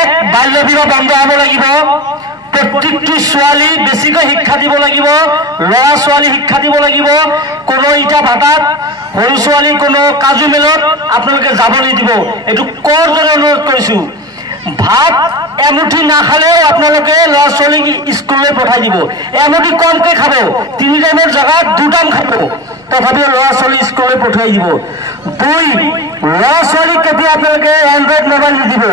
এক বাল্য বিবাহ বন্ধ হব লাগিব প্ৰত্যেকটি ছোৱালী বেছিকৈ শিক্ষা দিব লাগিব ল'ৰা ছোৱালী শিক্ষা দিব লাগিব কোনো ইটা ভাটাত সৰু ছোৱালী কোনো কাজু মেলত আপোনালোকে যাব নিদিব এটু কৰ দৰে অনুৰোধ কৰিছো ভাত এমুঠি নাখালেও আপোনালোকে ল'ৰা ছোৱালীক স্কুললৈ পঠাই দিব এমুঠি কমকৈ খাব তিনি টাইমৰ জায়গাত দুই টাইম খাব তথাপিও ল'ৰা ছোৱালী স্কুললৈ পঠাই দিব দুই ল'ৰা ছোৱালীক কেতিয়া আপোনালোকে এন্ড্ৰইড মোবাইল নিদিব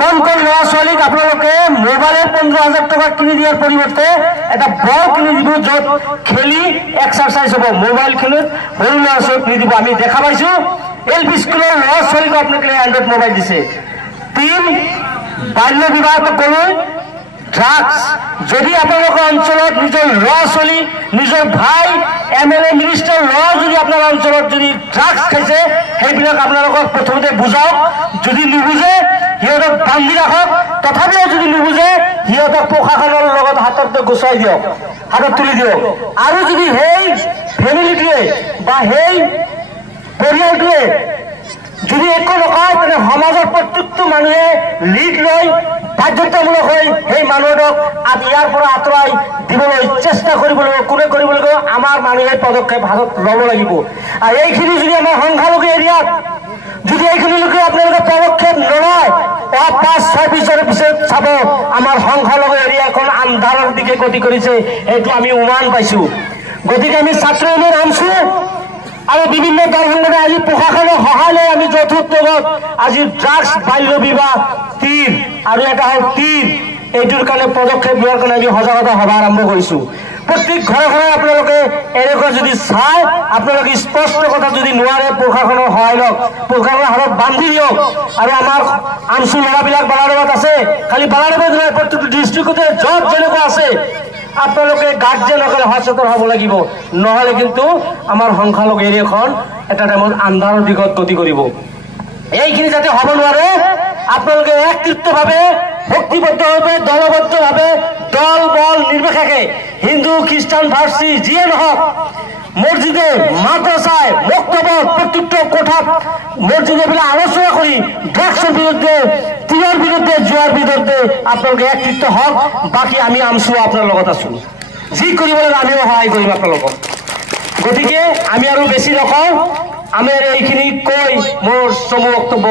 কোন কোন ল'ৰা ছোৱালীক আপোনালোকে মোবাইলৰ 15,000 টকা কিনি দিয়াৰ পৰিৱৰ্তে এটা বল কিনি দিব য'ত খেলি এক্সাৰসাইজ হ'ব মোবাইল খেলত সৰু ল'ৰা ছোৱালীক নিদিব আমি দেখা পাইছো এলপি স্কুলৰ ল'ৰা ছোৱালীক আপোনালোকে এন্ড্ৰইড মোবাইল দিছে তিন বাল্য বিবাহ কলৈ ড্ৰাগছ যদি আপোনালোকৰ অঞ্চলত নিজৰ ল'ৰা ছোৱালী নিজৰ ভাই এমএলএ মিনিষ্টাৰ ল'ৰা যদি আপোনাৰ অঞ্চলত যদি ড্ৰাগছ খাইছে সেইবিলাক আপোনালোকক প্ৰথমতে বুজাওক যদি নুবুজে সিহঁতক বান্ধি ৰাখক তথাপিও যদি নুবুজে সিহঁতক প্ৰশাসনৰ লগত হাতত গুচাই দিয়ক হাতত তুলি দিয়ক আৰু যদি সেই ফেমিলিটোৱে বা সেই পৰিয়ালটোৱে যদি একো নকয় তেনে সমাজৰ প্ৰত্যেকটো মানুহে লিড লৈ বাধ্যতামূলক হৈ সেই মানুহক ইয়াৰ পৰা আঁতৰাই দিবলৈ চেষ্টা কৰিব লাগিব কোনে কৰিব লাগিব আমাৰ মানুহে পদক্ষেপ হাতত ল'ব লাগিব আৰু এইখিনি যদি আমাৰ সংখ্যালঘু এৰিয়াত যদি এইখিনি লোকে আপোনালোকে পদক্ষেপ নলয় 5-6 বছৰৰ পিছত চাব আমাৰ সংখ্যালঘু এৰিয়াখন আন্ধাৰৰ দিকে গতি কৰিছে এইটো আমি উমান পাইছো গতিকে আমি ছাত্ৰ ইউনিয়ন আমছো আৰু বিভিন্ন দল সংগঠনে আজি প্ৰশাসনৰ সহায় লৈ আমি যৌথ উদ্যোগত আজি ড্ৰাগছ বাল্য বিবাহ তীৰ আৰু এটা হ'ল তীৰ এইটোৰ কাৰণে পদক্ষেপ লোৱাৰ কাৰণে আমি সজাগতা সভা আৰম্ভ কৰিছো প্ৰত্যেক ঘৰে ঘৰে আপোনালোকে এনেকুৱা যদি চাই আপোনালোকে স্পষ্ট কথা যদি নোৱাৰে প্ৰশাসনৰ সহায় লওক প্ৰশাসনৰ হাতত বান্ধি দিয়ক আৰু আমাৰ আমচু ল'ৰাবিলাক বালাৰবাত আছে খালি বালাৰবাত নহয় প্ৰত্যেকটো ডিষ্ট্ৰিক্টতে য'ত যেনেকুৱা আছে আপোনালোকে গাৰ্জেনসকলে সচেতন হ'ব লাগিব নহ'লে কিন্তু আমাৰ সংখ্যালঘু এৰিয়াখন এটা টাইমত আন্ধাৰৰ দিশত গতি কৰিব এইখিনি যাতে হ'ব নোৱাৰে আপোনালোকে একত্ৰিতভাৱে শক্তিবদ্ধভাৱে দলবদ্ধভাৱে দল বল নিৰ্বিশেষে হিন্দু খ্ৰীষ্টান ফাৰ্চী যিয়ে নহওক মছজিদে মাদ্ৰাছাই মক্তবত প্ৰত্যেকটো কোঠাত মছজিদবিলাক আলোচনা কৰি ড্ৰাগছৰ বিৰুদ্ধে তীৰৰ বিৰুদ্ধে জুৱাৰ বিৰুদ্ধে আপোনালোকে একত্ৰিত হওক বাকী আমি আমছো আপোনাৰ লগত আছো যি কৰিবলৈ আমিও সহায় কৰিম আপোনালোকক গতিকে আমি আৰু বেছি নকওঁ আমি এইখিনি কৈ মোৰ চমু বক্তব্য